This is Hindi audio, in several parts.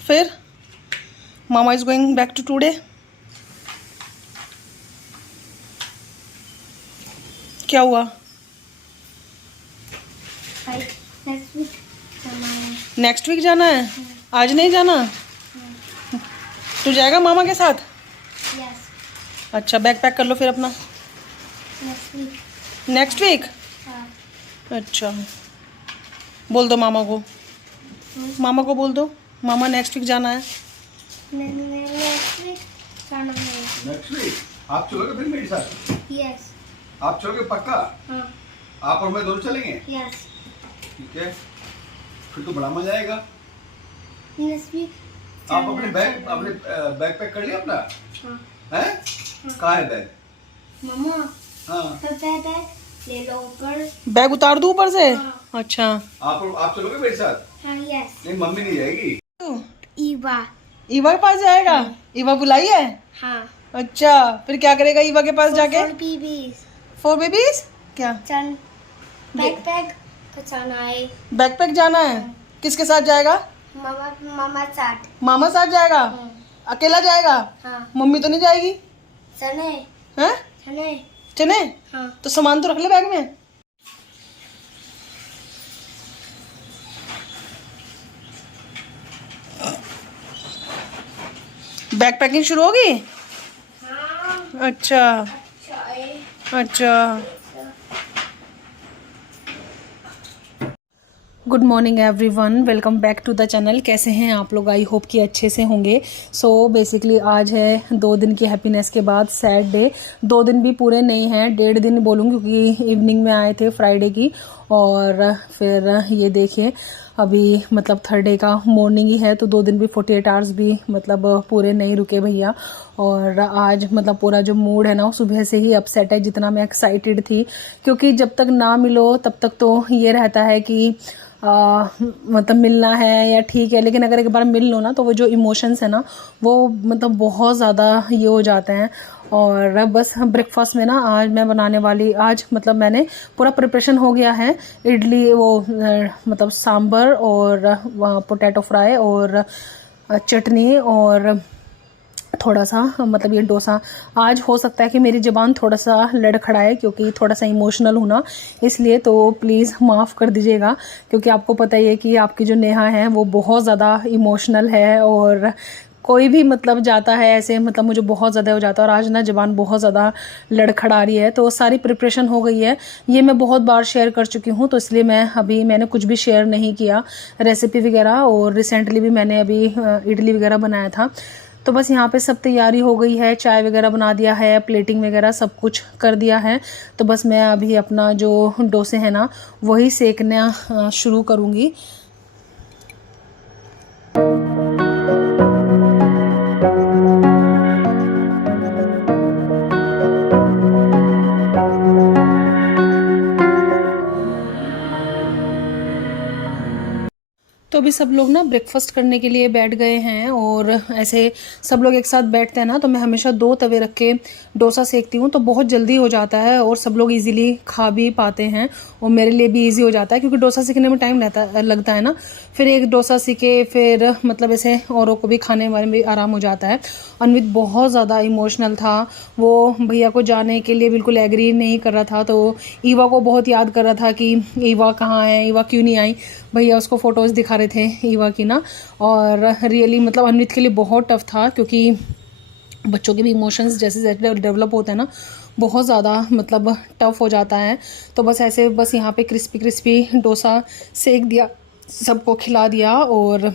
फिर मामा is going back to today. क्या हुआ? नेक्स्ट वीक जाना है? आज नहीं जाना? तू जाएगा मामा के साथ? Yes. अच्छा, बैग पैक कर लो फिर अपना। Next week. Next week? हाँ. अच्छा, बोल दो मामा को। मामा को बोल दो, मामा नेक्स्ट वीक जाना है। Next week जाना है. नेक्स्ट वीक आप चलोगे फिर मेरे साथ? Yes. आप चलोगे पक्का? हाँ. आप और मैं दोनों चलेंगे? Yes. ठीक है, फिर तो बड़ा मजा आएगा। Next week. आप अपने बैग पैक कर लिया अपना? हाँ. हैं? कहाँ है बैग? मामा. हाँ। तो बैग ले लो ऊपर. बैग उतार दूँ ऊपर से? हाँ. अच्छा। आप चलोगे मेरे साथ? हाँ. Yes. नहीं, मम्मी नहीं जाएगी। Eva. ईवा के पास जाएगा? ईवा बुलाई है? हाँ. अच्छा, फिर क्या करेगा ईवा के पास जाके? For babies. 4 बेबीज? क्या चल. Backpack तो जाना है. बैकपैक जाना है? किसके साथ जाएगा? मामा साथ. मामा साथ जाएगा? अकेला जाएगा? हाँ. मम्मी तो नहीं जाएगी? चने. हैं? चने. चने? हाँ. तो सामान तो रख ले बैग में। बैग पैकिंग शुरू होगी? हाँ. अच्छा अच्छा है. अच्छा। Good morning everyone, welcome back to the channel. कैसे हैं आप लोग? आई होप कि अच्छे से होंगे। सो बेसिकली आज है 2 दिन की हैप्पीनेस के बाद सैड डे। 2 दिन भी पूरे नहीं हैं, 1.5 दिन बोलूँगी क्योंकि इवनिंग में आए थे फ्राइडे की। और फिर ये देखिए अभी मतलब थर्ड डे का मॉर्निंग ही है, तो 2 दिन भी 48 आवर्स भी मतलब पूरे नहीं रुके भैया। और आज मतलब पूरा जो मूड है ना वो सुबह से ही अपसेट है, जितना मैं एक्साइटेड थी, क्योंकि जब तक ना मिलो तब तक तो ये रहता है कि मतलब मिलना है या ठीक है, लेकिन अगर एक बार मिल लो ना तो वो जो इमोशंस है ना वो मतलब बहुत ज़्यादा ये हो जाते हैं। और बस ब्रेकफास्ट में ना आज मैं बनाने वाली, आज मतलब मैंने पूरा प्रिपरेशन हो गया है। इडली वो मतलब सांभर और पोटैटो फ्राई और चटनी और थोड़ा सा मतलब ये डोसा। आज हो सकता है कि मेरी ज़बान थोड़ा सा लड़खड़ाए क्योंकि थोड़ा सा इमोशनल हूँ ना, इसलिए तो प्लीज़ माफ़ कर दीजिएगा, क्योंकि आपको पता ही है कि आपकी जो नेहा है वो बहुत ज़्यादा इमोशनल है और कोई भी मतलब जाता है ऐसे मतलब मुझे बहुत ज़्यादा हो जाता है। और आज ना ज़बान बहुत ज़्यादा लड़खड़ा रही है, तो सारी प्रिपरेशन हो गई है। ये मैं बहुत बार शेयर कर चुकी हूँ, तो इसलिए मैंने कुछ भी शेयर नहीं किया रेसिपी वगैरह। और रिसेंटली भी मैंने अभी इडली वगैरह बनाया था। तो बस यहाँ पे सब तैयारी हो गई है, चाय वगैरह बना दिया है, प्लेटिंग वगैरह सब कुछ कर दिया है। तो बस मैं अभी अपना जो डोसे हैं ना वही सेकना शुरू करूँगी। तो अभी सब लोग ना ब्रेकफास्ट करने के लिए बैठ गए हैं, और ऐसे सब लोग एक साथ बैठते हैं ना तो मैं हमेशा 2 तवे रख के डोसा सेकती हूँ, तो बहुत जल्दी हो जाता है और सब लोग इजीली खा भी पाते हैं और मेरे लिए भी इजी हो जाता है, क्योंकि डोसा सीखने में टाइम लगता है ना। फिर एक डोसा सीखे फिर मतलब ऐसे औरों को भी खाने वाले में भी आराम हो जाता है। अन्वित बहुत ज़्यादा इमोशनल था, वो भैया को जाने के लिए बिल्कुल एग्री नहीं कर रहा था, तो ईवा को बहुत याद कर रहा था कि ईवा कहाँ है, ईवा क्यों नहीं आई। भैया उसको फ़ोटोज़ दिखा रहे थे ईवा की ना, और रियली मतलब अन्वित के लिए बहुत टफ था, क्योंकि बच्चों के भी इमोशंस जैसे जैसे डेवलप होते हैं ना बहुत ज़्यादा मतलब टफ हो जाता है। तो बस ऐसे बस यहाँ पे क्रिस्पी डोसा सेक दिया, सबको खिला दिया, और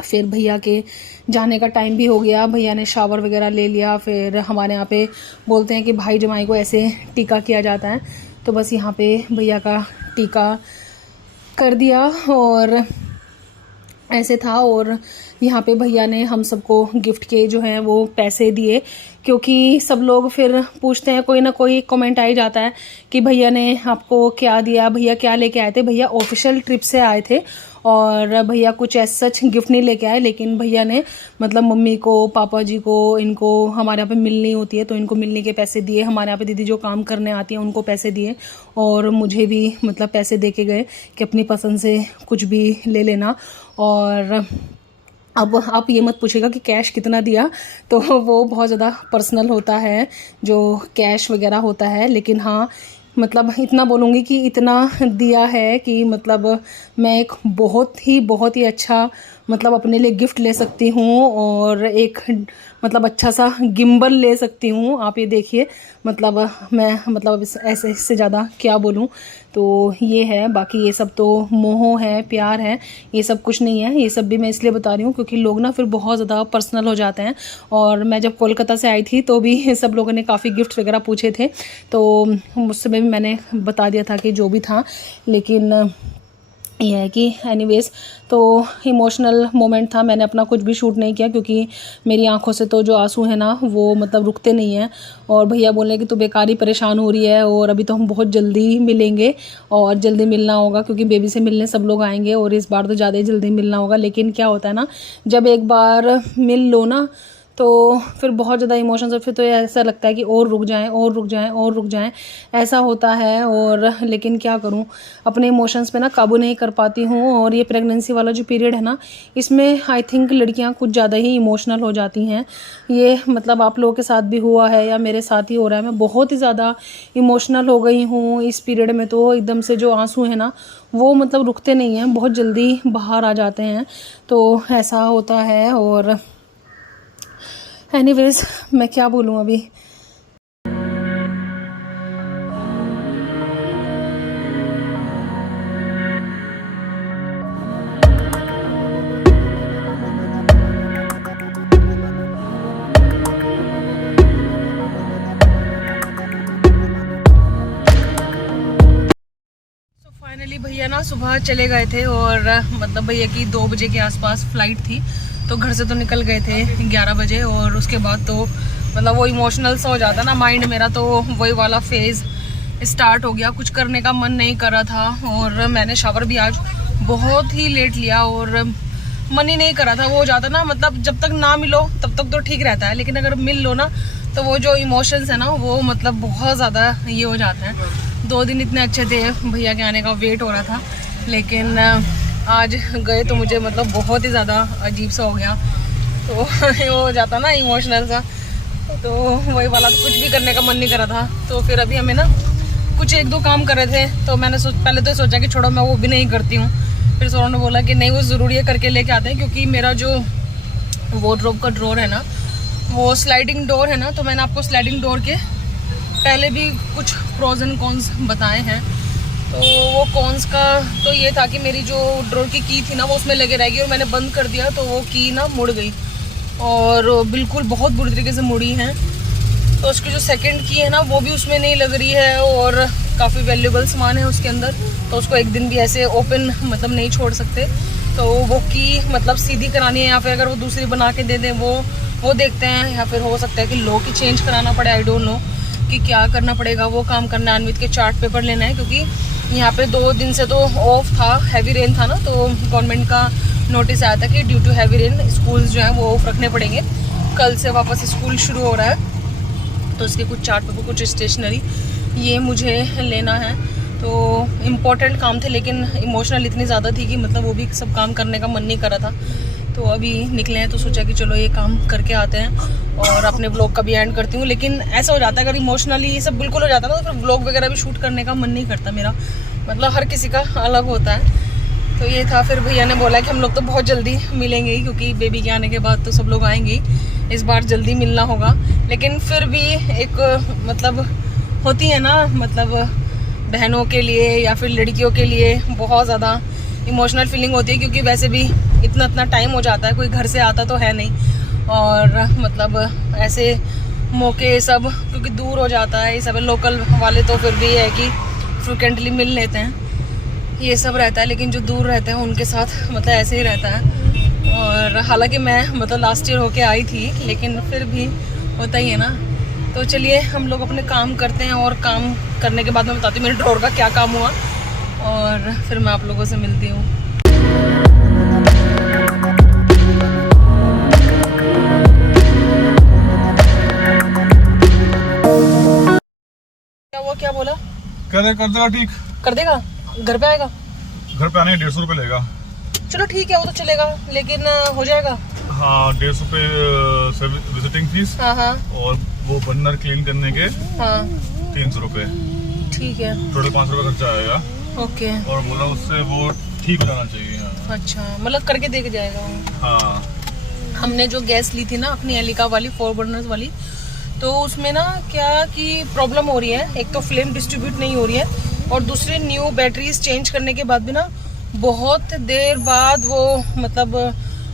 फिर भैया के जाने का टाइम भी हो गया। भैया ने शावर वगैरह ले लिया। फिर हमारे यहाँ पे बोलते हैं कि भाई जमाई को ऐसे टीका किया जाता है, तो बस यहाँ पे भैया का टीका कर दिया और ऐसे था। और यहाँ पे भैया ने हम सबको गिफ्ट के जो हैं वो पैसे दिए, क्योंकि सब लोग फिर पूछते हैं, कोई ना कोई कमेंट आ ही जाता है कि भैया ने आपको क्या दिया, भैया क्या लेके आए थे। भैया ऑफिशियल ट्रिप से आए थे और भैया कुछ ऐसा सच गिफ्ट नहीं लेके आए, लेकिन भैया ने मतलब मम्मी को, पापा जी को, इनको हमारे यहाँ पे मिलनी होती है तो इनको मिलने के पैसे दिए, हमारे यहाँ पे दीदी जो काम करने आती है उनको पैसे दिए, और मुझे भी मतलब पैसे दे के गए कि अपनी पसंद से कुछ भी ले लेना। और अब आप ये मत पूछेगा कि कैश कितना दिया, तो वो बहुत ज़्यादा पर्सनल होता है जो कैश वगैरह होता है, लेकिन हाँ मतलब इतना बोलूँगी कि इतना दिया है कि मतलब मैं एक बहुत ही अच्छा मतलब अपने लिए गिफ्ट ले सकती हूँ, और एक मतलब अच्छा सा गिम्बल ले सकती हूँ। आप ये देखिए, मतलब मैं मतलब ऐसे इससे ज़्यादा क्या बोलूँ। तो ये है, बाकी ये सब तो मोह है, प्यार है, ये सब कुछ नहीं है। ये सब भी मैं इसलिए बता रही हूँ क्योंकि लोग ना फिर बहुत ज़्यादा पर्सनल हो जाते हैं। और मैं जब कोलकाता से आई थी तो भी सब लोगों ने काफ़ी गिफ्ट वगैरह पूछे थे, तो मुझसे भी मैंने बता दिया था कि जो भी था, लेकिन यह है कि एनीवेज तो इमोशनल मोमेंट था। मैंने अपना कुछ भी शूट नहीं किया क्योंकि मेरी आंखों से तो जो आंसू है ना वो मतलब रुकते नहीं हैं। और भैया बोले कि तू बेकार ही परेशान हो रही है, और अभी तो हम बहुत जल्दी मिलेंगे और जल्दी मिलना होगा क्योंकि बेबी से मिलने सब लोग आएंगे, और इस बार तो ज़्यादा ही जल्दी मिलना होगा। लेकिन क्या होता है ना, जब एक बार मिल लो ना तो फिर बहुत ज़्यादा इमोशंस, और फिर तो ऐसा लगता है कि और रुक जाएं और रुक जाएं और रुक जाएं, ऐसा होता है। और लेकिन क्या करूं, अपने इमोशंस पे ना काबू नहीं कर पाती हूं। और ये प्रेगनेंसी वाला जो पीरियड है ना, इसमें आई थिंक लड़कियां कुछ ज़्यादा ही इमोशनल हो जाती हैं। ये मतलब आप लोगों के साथ भी हुआ है या मेरे साथ ही हो रहा है, मैं बहुत ही ज़्यादा इमोशनल हो गई हूँ इस पीरियड में। तो एकदम से जो आंसू है ना वो मतलब रुकते नहीं हैं, बहुत जल्दी बाहर आ जाते हैं, तो ऐसा होता है। और एनीवेज मैं क्या बोलूँ अभी। फाइनली भैया ना सुबह चले गए थे, और मतलब भैया की 2 बजे के आसपास फ्लाइट थी, तो घर से तो निकल गए थे 11 बजे। और उसके बाद तो मतलब वो इमोशनल सा हो जाता ना माइंड मेरा, तो वही वाला फेज़ स्टार्ट हो गया। कुछ करने का मन नहीं कर रहा था, और मैंने शावर भी आज बहुत ही लेट लिया, और मन ही नहीं कर रहा था। वो हो जाता ना, मतलब जब तक ना मिलो तब तक तो ठीक रहता है, लेकिन अगर मिल लो ना तो वो जो इमोशंस है ना वो मतलब बहुत ज़्यादा ये हो जाते हैं। 2 दिन इतने अच्छे थे, भैया के आने का वेट हो रहा था, लेकिन आज गए तो मुझे मतलब बहुत ही ज़्यादा अजीब सा हो गया। तो वो हो जाता ना इमोशनल सा, तो वही वाला, तो कुछ भी करने का मन नहीं कर रहा था। तो फिर अभी हमें ना कुछ 1-2 काम कर रहे थे, तो मैंने पहले तो सोचा कि छोड़ो मैं वो भी नहीं करती हूँ। फिर सौरभ ने बोला कि नहीं वो ज़रूरी है, करके लेके आते हैं, क्योंकि मेरा जो वार्डरोब का ड्रॉर है ना वो स्लाइडिंग डोर है ना, तो मैंने आपको स्लाइडिंग डोर के पहले भी कुछ प्रोज एंड कॉन्स बताए हैं। तो वो कॉन्स का तो ये था कि मेरी जो ड्रॉर की की थी ना वो उसमें लगे रहेगी, और मैंने बंद कर दिया तो वो की ना मुड़ गई, और बिल्कुल बहुत बुरी तरीके से मुड़ी है। तो उसकी जो सेकंड की है ना वो भी उसमें नहीं लग रही है, और काफ़ी वैल्यूबल सामान है उसके अंदर, तो उसको एक दिन भी ऐसे ओपन मतलब नहीं छोड़ सकते। तो वो की मतलब सीधी करानी है, या फिर अगर वो दूसरी बना के दे दें वो देखते हैं, या फिर हो सकता है कि लॉक ही चेंज कराना पड़े। आई डोंट नो कि क्या करना पड़ेगा, वो काम करना है। अनवित के चार्ट पेपर लेना है, क्योंकि यहाँ पे 2 दिन से तो ऑफ था, हैवी रेन था ना, तो गवर्नमेंट का नोटिस आया था कि due to heavy rain schools जो हैं वो ऑफ रखने पड़ेंगे। कल से वापस स्कूल शुरू हो रहा है, तो उसके कुछ चार्ट पेपर, कुछ स्टेशनरी ये मुझे लेना है। तो इम्पोर्टेंट काम थे, लेकिन इमोशनल इतनी ज़्यादा थी कि मतलब वो भी सब काम करने का मन नहीं कर रहा था। तो अभी निकले हैं तो सोचा कि चलो ये काम करके आते हैं, और अपने व्लॉग का भी एंड करती हूँ। लेकिन ऐसा हो जाता है अगर इमोशनली ये सब बिल्कुल हो जाता है ना, तो फिर व्लॉग वगैरह भी शूट करने का मन नहीं करता मेरा, मतलब हर किसी का अलग होता है। तो ये था, फिर भैया ने बोला कि हम लोग तो बहुत जल्दी मिलेंगे ही, क्योंकि बेबी के आने के बाद तो सब लोग आएंगे ही, इस बार जल्दी मिलना होगा। लेकिन फिर भी एक मतलब होती है ना, मतलब बहनों के लिए या फिर लड़कियों के लिए बहुत ज़्यादा इमोशनल फीलिंग होती है, क्योंकि वैसे भी इतना टाइम हो जाता है, कोई घर से आता तो है नहीं, और मतलब ऐसे मौके सब क्योंकि दूर हो जाता है, ये सब लोकल वाले तो फिर भी है कि फ्रिक्वेंटली मिल लेते हैं, ये सब रहता है। लेकिन जो दूर रहते हैं उनके साथ मतलब ऐसे ही रहता है। और हालांकि मैं मतलब लास्ट ईयर होके आई थी, लेकिन फिर भी होता ही है ना। तो चलिए हम लोग अपने काम करते हैं, और काम करने के बाद मैं बताती हूँ मेरे ड्रॉर का क्या काम हुआ, और फिर मैं आप लोगों से मिलती हूँ। क्या हुआ, क्या बोला? कर देगा ठीक। कर देगा, घर पे आएगा? घर पे आने 150 रुपये लेगा। चलो ठीक है, वो तो चलेगा, लेकिन हो जाएगा। हाँ 150 रुपये विजिटिंग फीस। हाँ हाँ और वो बर्नर क्लीन करने के हाँ 300 रुपये। ठीक है, टोटल 500 रुपये खर्चा आएगा। ओके। और बोला उससे वो ठीक हो जाना चाहिए। हाँ। अच्छा, मतलब करके देके जाएगा वो। हाँ हमने जो गैस ली थी ना अपनी एलिका वाली 4 बर्नर्स वाली, तो उसमें ना क्या कि प्रॉब्लम हो रही है। एक तो फ्लेम डिस्ट्रीब्यूट नहीं हो रही है, और दूसरे न्यू बैटरीज चेंज करने के बाद भी ना बहुत देर बाद वो मतलब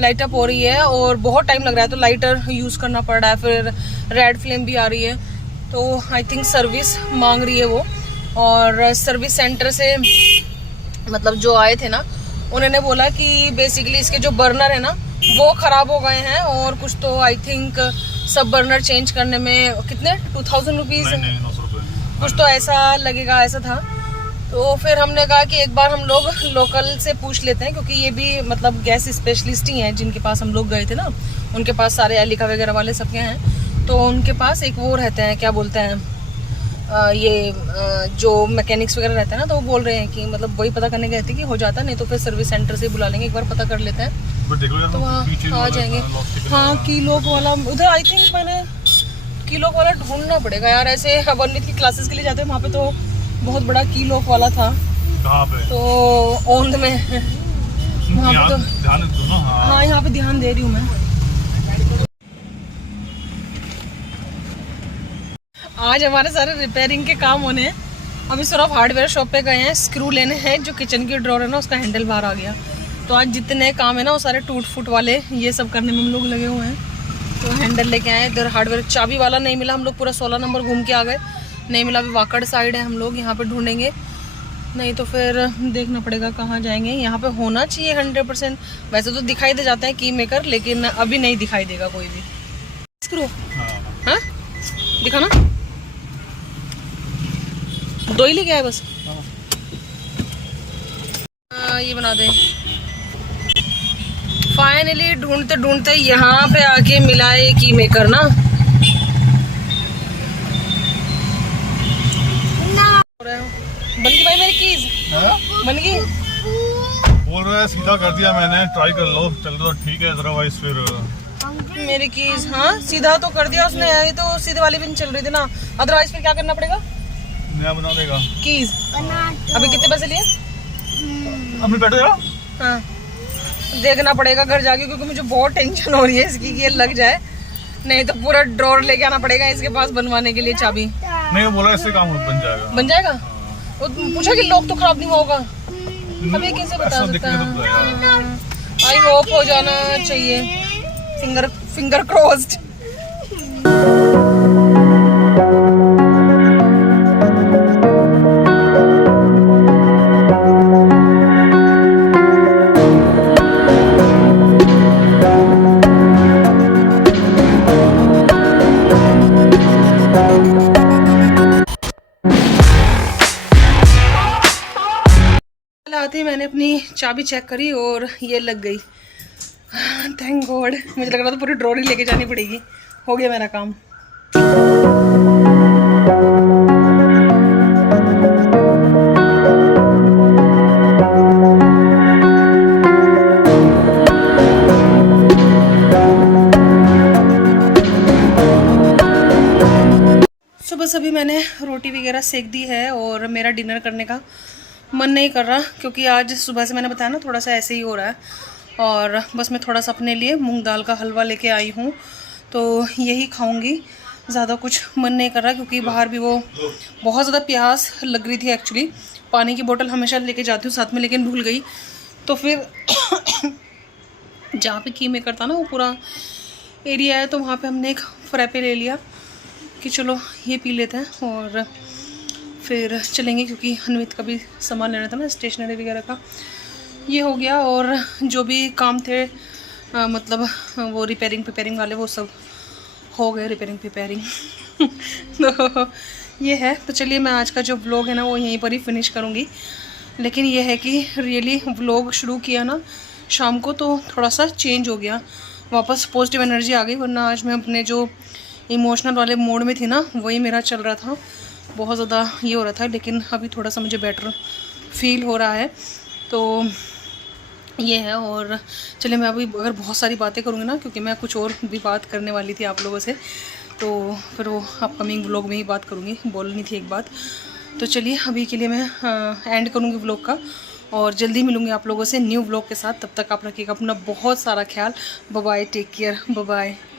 लाइट अप हो रही है, और बहुत टाइम लग रहा है। तो लाइटर यूज़ करना पड़ रहा है, फिर रेड फ्लेम भी आ रही है। तो आई थिंक सर्विस मांग रही है वो। और सर्विस सेंटर से मतलब जो आए थे ना, उन्होंने बोला कि बेसिकली इसके जो बर्नर है ना वो ख़राब हो गए हैं, और कुछ तो आई थिंक सब बर्नर चेंज करने में कितने 2000 रुपीज़, 900 रुपये कुछ तो ऐसा लगेगा, ऐसा था। तो फिर हमने कहा कि एक बार हम लोग लोकल से पूछ लेते हैं, क्योंकि ये भी मतलब गैस स्पेशलिस्ट ही हैं जिनके पास हम लोग गए थे ना, उनके पास सारे एलिका वगैरह वाले सबके हैं। तो उनके पास एक वो रहते हैं, क्या बोलते हैं जो मैकेनिक्स वगैरह रहते हैं ना, तो वो बोल रहे हैं कि मतलब वही पता करने गए थे कि हो जाता, नहीं तो फिर सर्विस सेंटर से बुला लेंगे, एक बार पता कर लेते हैं तो वहाँ आ जाएंगे। हाँ की लॉक वाला उधर आई थिंक मैंने की लॉक वाला ढूंढना पड़ेगा यार। ऐसे अवनीत की क्लासेस के लिए जाते हैं वहाँ पे तो बहुत बड़ा की लॉक वाला था। कहाँ पे? तो ओंद में वहाँ पे तो ध्यान दो ना। हाँ यहाँ पे ध्यान दे रही हूँ मैं। आज हमारे सारे रिपेयरिंग के काम होने हैं। अभी सिर्फ हार्डवेयर शॉप पे गए हैं, स्क्रू लेने हैं। जो किचन की ड्रॉर है ना उसका हैंडल बाहर आ गया, तो आज जितने काम है ना वो सारे टूट फूट वाले ये सब करने में हम लोग लगे हुए हैं। तो हैंडल लेके आए। इधर हार्डवेयर चाबी वाला नहीं मिला, हम लोग पूरा 16 नंबर घूम के आ गए, नहीं मिला। अभी वाकड़ साइड है, हम लोग यहाँ पे ढूंढेंगे, नहीं तो फिर देखना पड़ेगा कहाँ जाएंगे। यहाँ पे होना चाहिए 100%। वैसे तो दिखाई दे जाता है की मेकर, लेकिन अभी नहीं दिखाई देगा कोई भी स्क्रू। हाँ दिखाना, 2 ही लेके आए बस। ये बना दें। फाइनली ढूंढते ढूंढते यहाँ पे आके मिला है की मेकर ना। बन गई भाई मेरी कीज, बन गई। बोल रहा है सीधा कर दिया मैंने, ट्राई कर लो, चल तो ठीक है, अदरवाइज फिर मेरी कीज। हाँ सीधा तो कर दिया उसने, ये तो सीधे वाली भी नहीं चल रही थी ना, अदरवाइज फिर क्या करना पड़ेगा? नया बना देगा कीज। अभी कितने पैसे लिए? अभी बैठो यार। हाँ देखना पड़ेगा घर जाके, क्योंकि मुझे बहुत टेंशन हो रही है इसकी कि ये लग जाए, नहीं तो पूरा ड्रॉर लेके आना पड़ेगा इसके पास बनवाने के लिए चाबी। नहीं वो बोला इससे काम बन जाएगा। बन जाएगा? वो पूछा कि लॉक तो खराब नहीं होगा, अभी कैसे बता सकता है? आई होप हो जाना चाहिए, फिंगर क्रॉस्ड। आते ही मैंने अपनी चाबी चेक करी और ये लग गई। थैंक गॉड, मुझे लग रहा था पूरी ड्रॉर ही लेके जानी पड़ेगी। हो गया मेरा काम। तो बस अभी मैंने रोटी वगैरह सेक दी है और मेरा डिनर करने का मन नहीं कर रहा, क्योंकि आज सुबह से मैंने बताया ना थोड़ा सा ऐसे ही हो रहा है। और बस मैं थोड़ा सा अपने लिए मूंग दाल का हलवा लेके आई हूँ, तो यही खाऊंगी। ज़्यादा कुछ मन नहीं कर रहा, क्योंकि बाहर भी वो बहुत ज़्यादा प्यास लग रही थी एक्चुअली। पानी की बोतल हमेशा लेके जाती हूँ साथ में, लेकिन भूल गई। तो फिर जहाँ पे की मेकर था ना वो पूरा एरिया है, तो वहाँ पे हमने एक फ्रैपे ले लिया कि चलो ये पी लेते हैं और फिर चलेंगे, क्योंकि हनवित का भी सामान लेना था ना, स्टेशनरी वगैरह का। ये हो गया, और जो भी काम थे मतलब वो रिपेयरिंग वाले, वो सब हो गए रिपेयरिंग। तो ये है। तो चलिए मैं आज का जो व्लॉग है ना वो यहीं पर ही फिनिश करूँगी। लेकिन ये है कि रियली व्लॉग शुरू किया ना शाम को तो थोड़ा सा चेंज हो गया, वापस पॉजिटिव एनर्जी आ गई। वरना आज मैं अपने जो इमोशनल वाले मोड में थी ना वही मेरा चल रहा था, बहुत ज़्यादा ये हो रहा था। लेकिन अभी थोड़ा सा मुझे बेटर फील हो रहा है, तो ये है। और चलिए मैं अभी अगर बहुत सारी बातें करूँगी ना, क्योंकि मैं कुछ और भी बात करने वाली थी आप लोगों से, तो फिर वो अपकमिंग व्लॉग में ही बात करूँगी, बोलनी थी एक बात। तो चलिए अभी के लिए मैं एंड करूँगी व्लॉग का, और जल्दी मिलूँगी आप लोगों से न्यू व्लॉग के साथ। तब तक आप रखिएगा अपना बहुत सारा ख्याल। Bye bye, take care, bye bye.